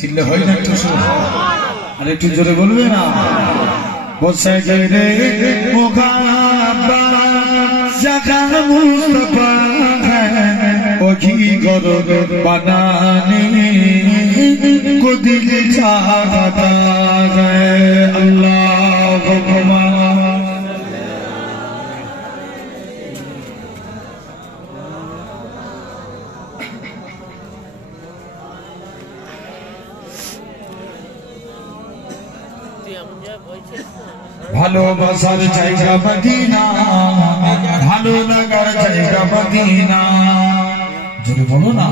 চিল্লে হয় না একটু আর একটু জোরে বলবে না বসে রে জাগা মুস্তফা ও কি গরব বানানে को दिल चाहता है अल्लाहुम्मा ভালোবাসার জায়গা মদিনা ভালো লাগার জায়গা মদিনা জোরে বলো না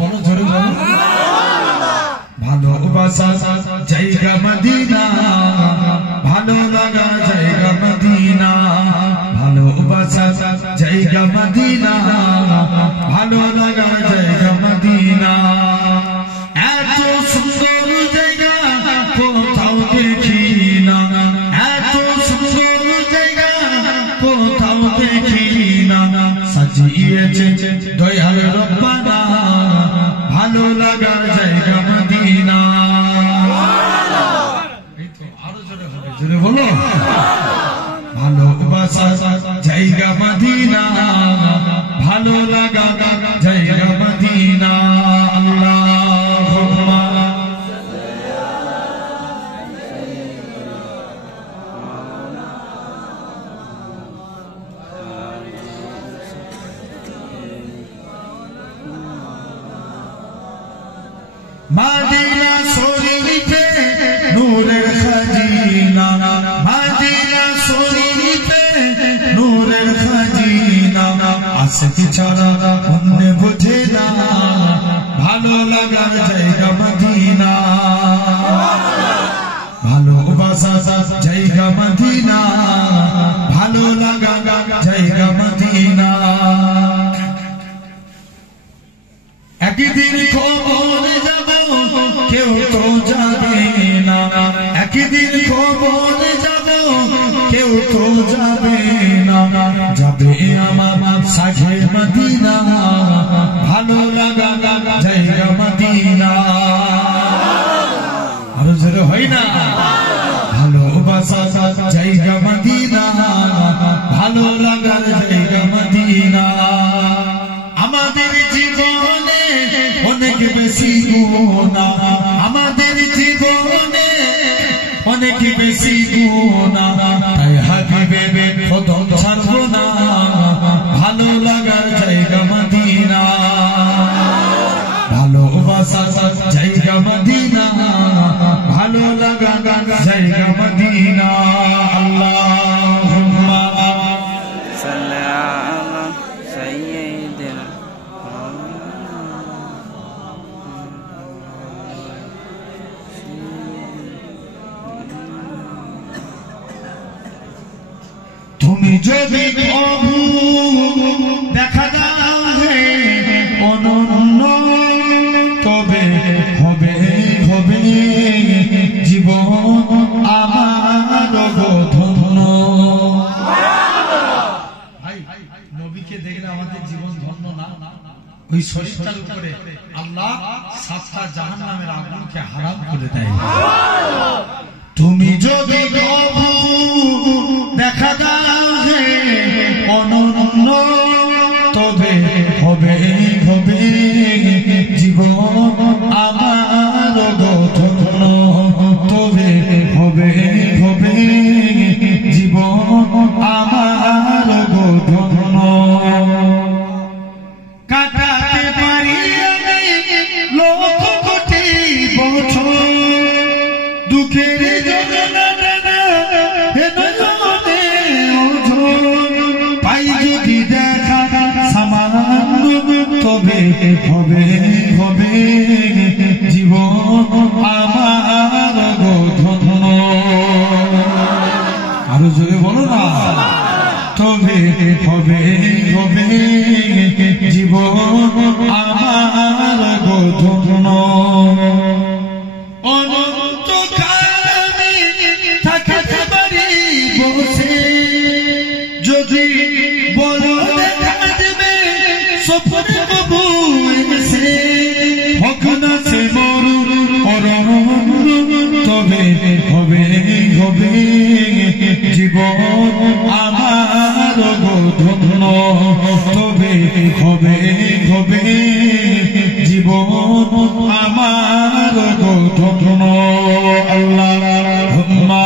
বলো জোরে বলো ভালোবাসার জায়গা মদিনা ভালো লাগা জায়গা মদিনা ভালোবাসার জায়গা মদিনা ভালো লাগা জায়গা মদিনা এত সুন্দর জায়গা কোথাও দেখি না এত সুন্দর জায়গা কোথাও দেখি না সাজিয়েছে দয়াল রব্বানা ভালো লাগা জায়গা মদিনা আরো জোরে হবে জোরে বলো ভালোবাসা জায়গা মদিনা ভালো লাগা জায়গা মদিনা আল্লাহুম্মা मदीना शरीफे नूरेर खजीना मदीना शरीफे नूरेर खजीना आशिक छाड़ा उन्ने बुझे ना भालो लागार जायगा मदीना भालोबासा जायगा मदीना भालो लागা जायगा मदीना একদিন খবর যাব কেউ তো যাবে না একদিন খবর যাব কেউ তো যাবে না যাবে আমার সাজে মদিনা ভালো লাগা জায়গা মদিনা আর জোরে হয় না ভালোবাসা জায়গা মদিনা ভালো লাগা জায়গা মদিনা আমাদের জীবনে অনেক বেশি গুনাহ আমাদের জীবনে অনেক বেশি গুনাহ তাই হাবিবে কদম ছাড়বো না ভালো লাগার জায়গা মদিনা ভালোবাসা জায়গা মদিনা ভালো লাগা জায়গা মদিনা আল্লাহুম্মা সাল্লি আলা সাইয়্যিদিনা তুমি যদি প্রভু দেখা দাও হে অনন্য তবে হবে হবে জীবন আমার ধন্য ভাই নবীকে দেখলে আমাদের জীবন ধন্য না ওই শরীরটার উপরে আল্লাহ সাতটা জাহান্নামের আগুনকে হারাম করে দেয় তুমি যদি প্রভু দেখা দাও হে অনন্য তবে হবে হবে জীবন আমার ধন্য তবে হবে হবে জীবন আমার ধন্য কাটাতে পারি আমি লক্ষ কোটি বছর দুঃখের যন্ত্রণা পাই যদি দেখা সামান্য তবে হবে হবে জীবন আমার ধন্য আরো জোরে বলো না তবে হবে হবে জীবন আমার ধন্য অনন্তকাল আমি থাকতে পারি বসে যদি বলো দেখা দেবে স্বপ্নে বাবু এসে হবে জীবন আমার ধন্য তবে হবে জীবন আমার ধন্য আল্লাহুম্মা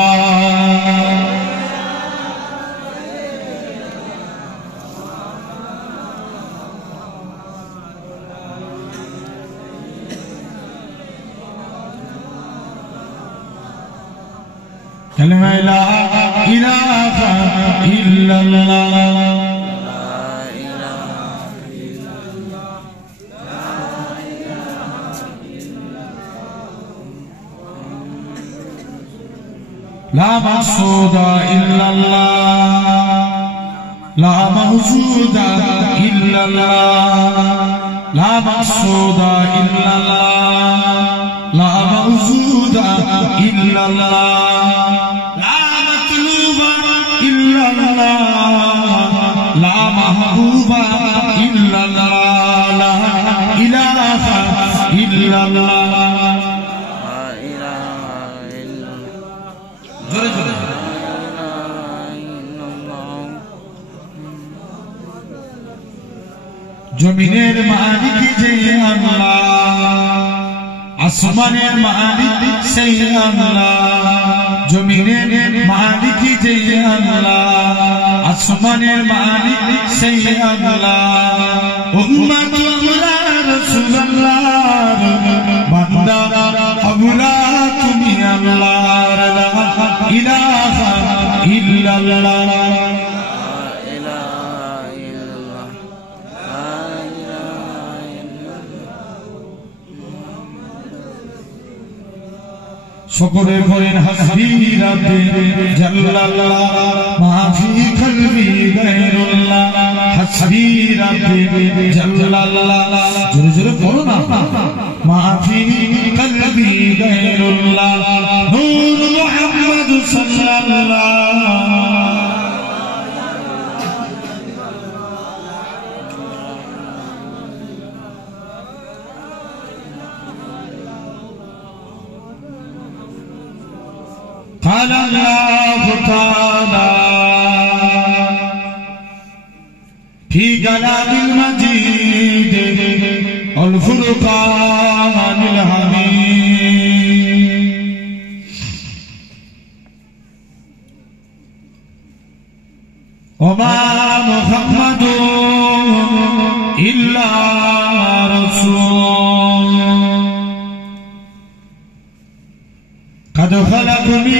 كلمة لا إله إلا الله لا مقصود إلا الله لا موجود إلا الله لا مقصود إلا الله لا موجود إلا الله لا مطلوب إلا الله لا محبوب إلا الله لا إله إلا الله জমিনের মালিক যে আল্লাহ আসমানের মালিক সেই আল্লাহ জমিনের মালিক যে আল্লাহ আসমানের মালিক সেই আল্লাহ উম্মত আল্লাহ রাসূলুল্লাহ বান্দা আবুলা তুমি আল্লাহর লা ইলাহা ইল্লাল্লাহ شکر کریں حسبی ربی جل اللہ ما فی قلبی غیر اللہ حسبی ربی جل اللہ جرے جرے بولو نا ما فی قلبی غیر اللہ نور محمد صلی اللہ قال الله تعالى في كلام المجيد والفرقان الحميد وما محمد إلا رسول قد خلقني